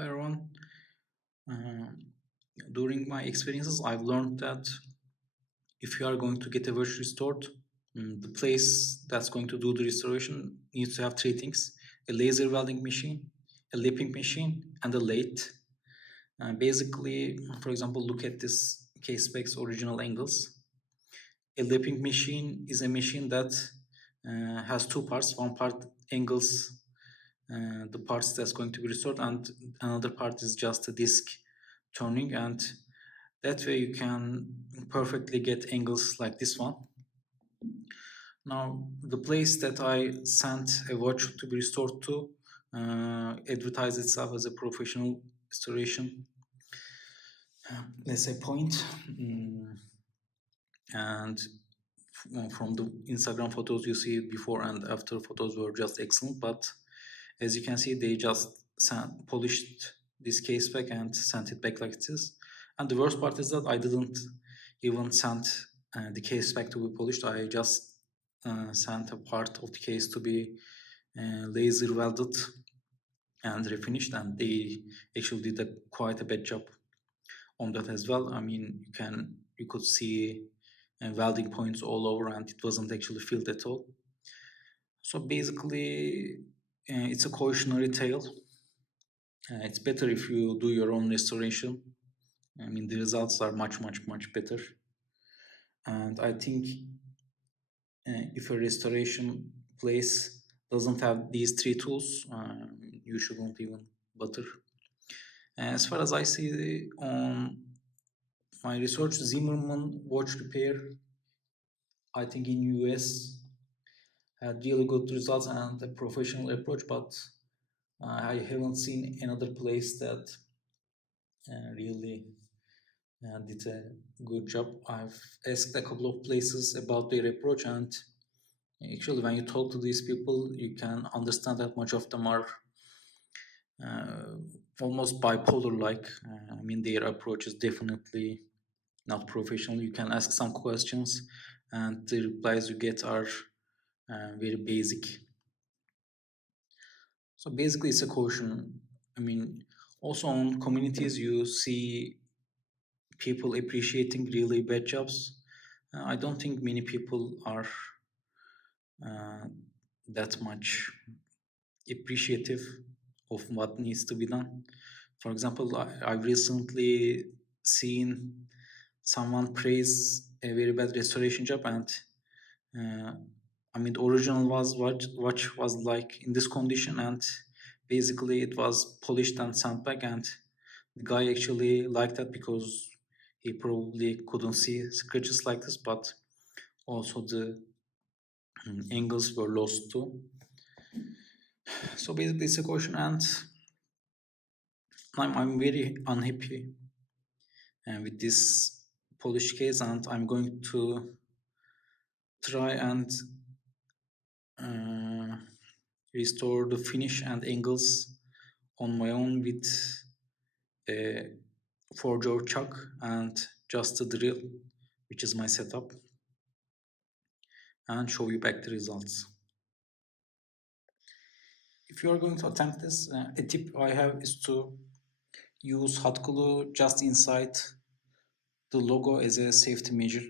Hi everyone. Uh, During my experiences, I've learned that if you are going to get a watch restored, the place that's going to do the restoration needs to have three things: a laser welding machine, a lipping machine, and a lathe. Basically, for example, look at this Caseback's original angles. A lipping machine is a machine that has two parts. One part angles the parts that's going to be restored, and another part is just a disc turning, and that way you can perfectly get angles like this one. Now the place that I sent a watch to be restored to advertised itself as a professional restoration, let's say, point. And from the Instagram photos you see before and after photos were just excellent, but as you can see they just polished this case back and sent it back like it is. And the worst part is that I didn't even send the case back to be polished. I just sent a part of the case to be laser welded and refinished, and they actually did quite a bad job on that as well. I mean, you could see welding points all over, and it wasn't actually filled at all. So basically, it's a cautionary tale. It's better if you do your own restoration. I mean, the results are much, much, much better. And I think if a restoration place doesn't have these three tools, you shouldn't even bother. As far as I see on my research, Zimmerman watch repair, I think in US had really good results and a professional approach, but I haven't seen another place that really did a good job. I've asked a couple of places about their approach, and actually, when you talk to these people, you can understand that much of them are uh, almost bipolar like. I mean, their approach is definitely not professional. You can ask some questions, and the replies you get are very basic. So basically, it's a caution. I mean, also on communities, you see people appreciating really bad jobs. I don't think many people are uh, that much appreciative of what needs to be done. For example, I've recently seen someone praise a very bad restoration job, and uh, I mean, the original watch was like in this condition, and basically it was polished and sent back, and the guy actually liked that because he probably couldn't see scratches like this, but also the angles were lost too. So basically, it's a caution, and I'm very unhappy with this Polish case, and I'm going to try and uh, restore the finish and angles on my own with a forge or chuck and just a drill, which is my setup, and show you back the results. If you are going to attempt this, a tip I have is to use hot glue just inside the logo as a safety measure.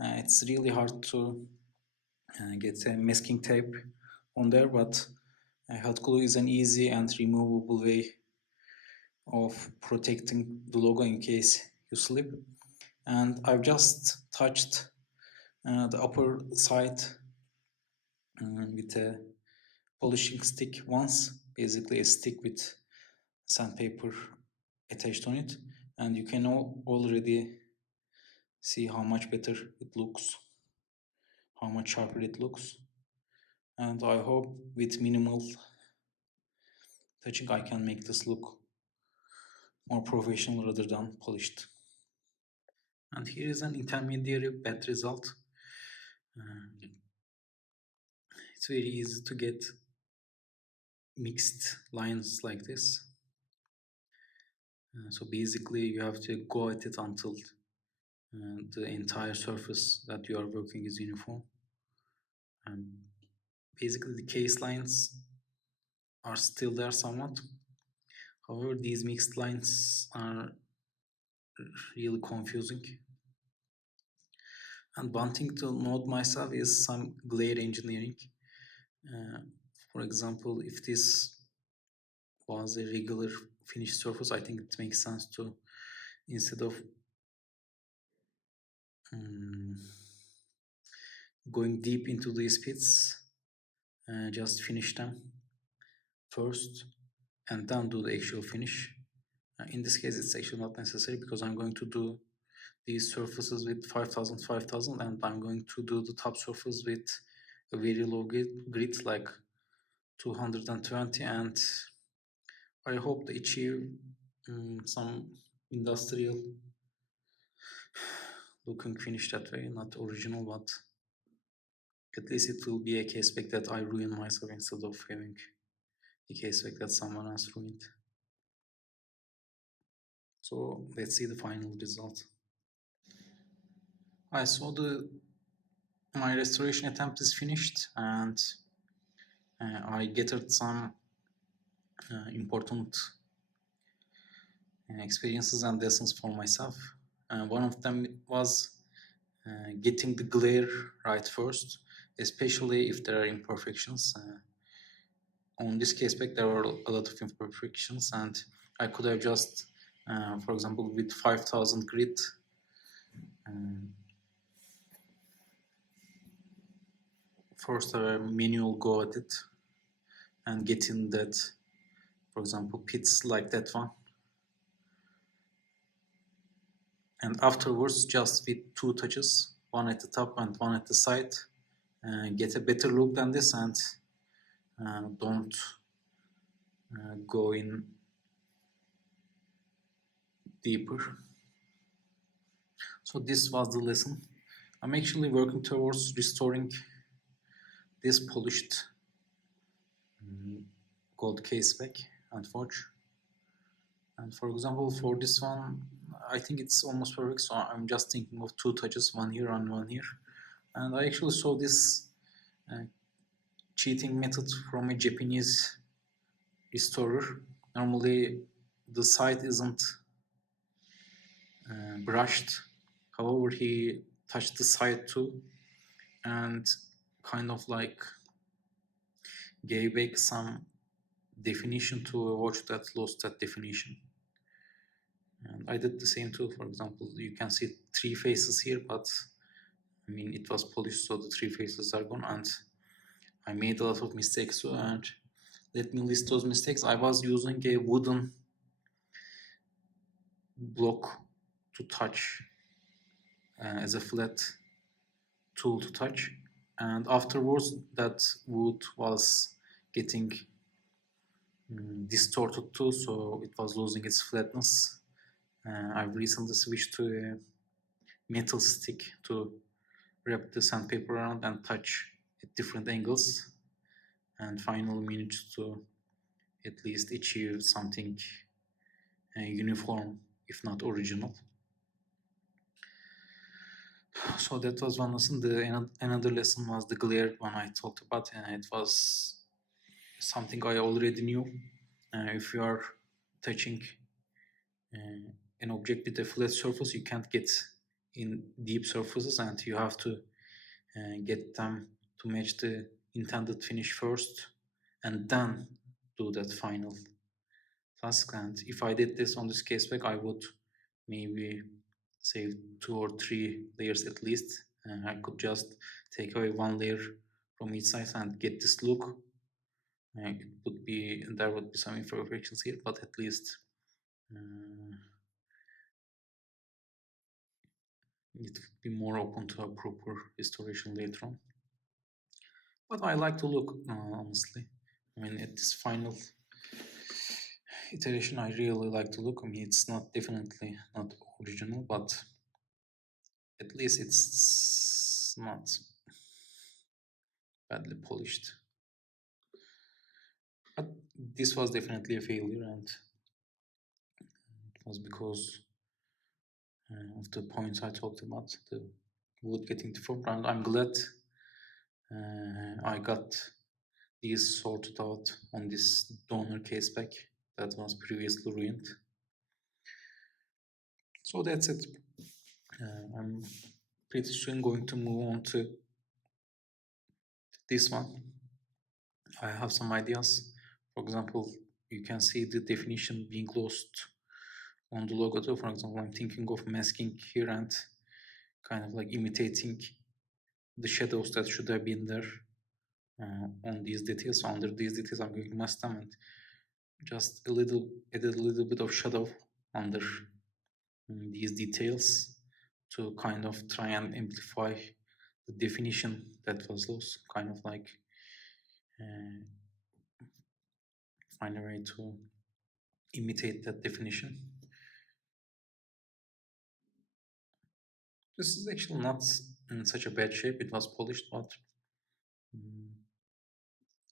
It's really hard to get a masking tape on there, but hot glue is an easy and removable way of protecting the logo in case you slip. And I've just touched the upper side with a polishing stick once, basically a stick with sandpaper attached on it, and you can already see how much better it looks, how much sharper it looks. And I hope with minimal touching I can make this look more professional rather than polished. And here is an intermediary bad result. It's very easy to get mixed lines like this. So basically you have to go at it until the entire surface that you are working is uniform. And basically the case lines are still there somewhat. However, these mixed lines are really confusing. And one thing to note myself is some glare engineering. Uh, for example, if this was a regular finished surface, I think it makes sense to, instead of um, going deep into these pits, just finish them first and then do the actual finish. In this case, it's actually not necessary because I'm going to do these surfaces with 5000, 5000, and I'm going to do the top surface with a very low grid like 220, and I hope to achieve some industrial looking finish that way, not original, but at least it will be a caseback that I ruin myself instead of having a caseback that someone else ruined. So let's see the final result. I saw my restoration attempt is finished, and I gathered some important experiences and lessons for myself. One of them was getting the glare right first, especially if there are imperfections. On this case back, there were a lot of imperfections, and I could have just, for example, with 5000 grit, first a manual go at it and get in that, for example, pits like that one, and afterwards just with 2 touches, one at the top and one at the side, get a better look than this, and don't go in deeper. So this was the lesson. I'm actually working towards restoring this polished gold caseback and forge. And for example, for this one, I think it's almost perfect. So I'm just thinking of 2 touches, one here and one here. And I actually saw this cheating method from a Japanese restorer. Normally, the side isn't brushed. However, he touched the side too, and kind of like gave back some definition to a watch that lost that definition. And I did the same too. For example, you can see 3 faces here, but I mean it was polished, so the 3 faces are gone, and I made a lot of mistakes too. And let me list those mistakes. I was using a wooden block to touch as a flat tool to touch, and afterwards that wood was getting distorted too, so it was losing its flatness. I've recently switched to a metal stick to wrap the sandpaper around and touch at different angles, and finally managed to at least achieve something uniform, if not original. So that was one lesson. Another lesson was the glare one I talked about, and it was something I already knew. If you are touching an object with a flat surface, you can't get in deep surfaces, and you have to get them to match the intended finish first and then do that final task. And if I did this on this caseback, I would maybe save 2 or 3 layers at least. I could just take away 1 layer from each side and get this look. There would be some imperfections here, but at least it would be more open to a proper restoration later on. But I like to look, honestly. I mean, at this final iteration, I really like to look. I mean, it's not definitely not original, but at least it's not badly polished. But this was definitely a failure, and it was because of the points I talked about, the wood getting deformed. And I'm glad I got these sorted out on this donor caseback. that was previously ruined. So that's it. I'm pretty soon going to move on to this one. I have some ideas. For example, you can see the definition being lost on the logo too. For example, I'm thinking of masking here and kind of like imitating the shadows that should have been there on these details. So under these details, I'm going to mask them and just added a little bit of shadow under these details to kind of try and amplify the definition that was lost, kind of like find a way to imitate that definition. This is actually not in such a bad shape. It was polished, but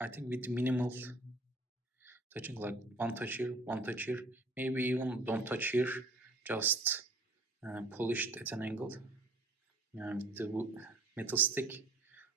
I think with minimal touching, like one touch here, maybe even don't touch here, just polished at an angle with the metal stick.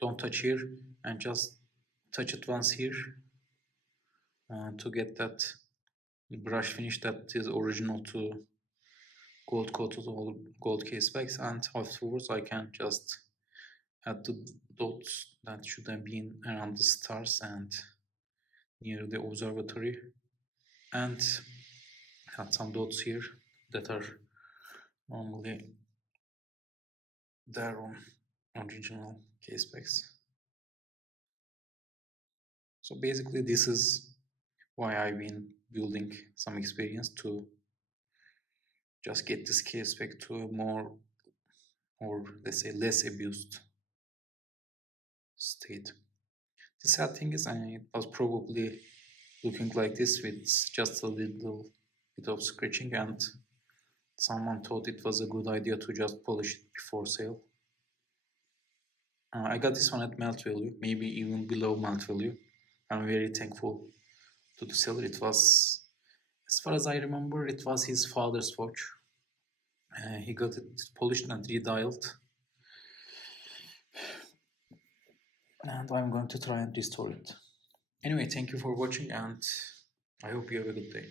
Don't touch here and just touch it once here to get that brush finish that is original to gold coated or gold Casebacks, and afterwards I can just add the dots that should have been around the stars and near the observatory, and add some dots here that are normally there on original Casebacks. So basically this is why I've been building some experience to just get this Caseback to a more, or let's say less abused state. The sad thing is it was probably looking like this with just a little bit of scratching, and someone thought it was a good idea to just polish it before sale. I got this one at melt value, maybe even below melt value. I'm very thankful to the seller. It was, as far as I remember, it was his father's watch. He got it polished and redialed, and I'm going to try and restore it. Anyway, thank you for watching, and I hope you have a good day.